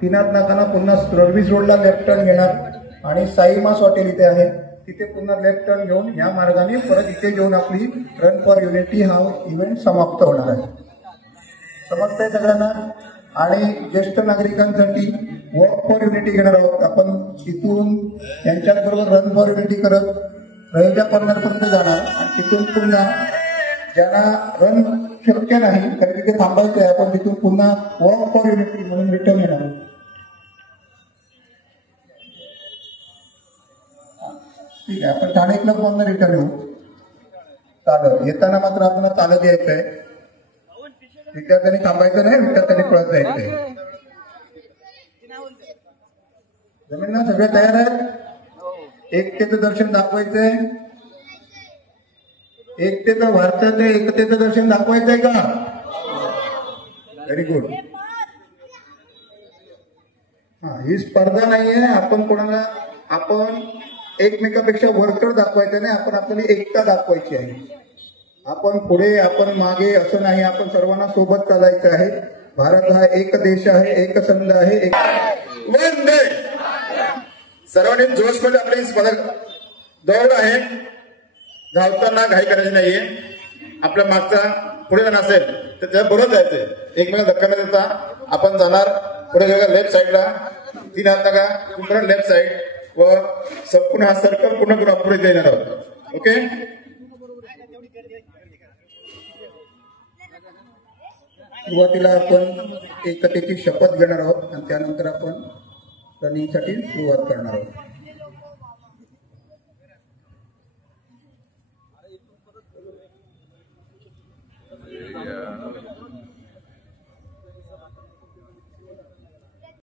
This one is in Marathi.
तीनाथ नाकाना पुन्हा सर्व्हिस रोडला लेफ्ट टर्न घेणार आणि साईमास हॉटेल इथे आहे तिथे पुन्हा लेफ्ट टर्न घेऊन या मार्गाने परत इथे घेऊन आपली रन फॉर युनिटी हा इव्हेंट समाप्त होणार आहे। समजतंय सगळ्यांना? आणि ज्येष्ठ नागरिकांसाठी वॉक फॉर युनिटी घेणार आहोत आपण। तिथून यांच्याबरोबर रन फॉर युनिटी करत रयजा कॉर्नर पर्यंत जाणार आणि तिथून पुन्हा ज्यांना रन शक्य नाही तर तिथे थांबायचं आहे आपण तिथून पुन्हा वॉक फॉर युनिटी म्हणून रिटर्न येणार। ठीक आहे, आपण ठाणे क्लब मधून रिटर्न येऊ चालत। येताना मात्र आपल्याला चालत यायचंय, विद्यार्थ्यांनी थांबायचं नाही, विद्यार्थ्यांनी पळत जायचंय। जमीन ना सगळे तयार आहेत? एकतेचं दर्शन दाखवायचंय, एकतेचं भारताचं एकतेचं दर्शन दाखवायचंय का? Very good. हा, ही स्पर्धा नाहीये, आपण कोणाला आपण एकमेकापेक्षा वरचढ दाखवायचं नाही, आपण आपल्याला एकता दाखवायची आहे। आपण पुढे आपण मागे असं नाही, आपण सर्वांना सोबत चालायचं आहे। भारत हा एक देश आहे, एक संघ आहे, एक वंदे। सर्वांनी जोशमध्ये आपली स्पर्धा दौड आहे, धावताना घाई करायची नाहीये। आपल्या मागचा पुढे जाणार असेल तर त्याला बरोबर जायचंय, एकमेकाला धक्का न देता आपण जाणार। पुढे जागा लेफ्ट साईडला, 3 हात नका पूर्ण लेफ्ट साईड व संपूर्ण हा सर्कल पूर्ण करून आपण पुढे येणार आहोत। ओके, सुरुवातीला आपण एकतेची शपथ घेणार आहोत आणि त्यानंतर आपण रनिंगसाठी सुरुवात करणार आहोत।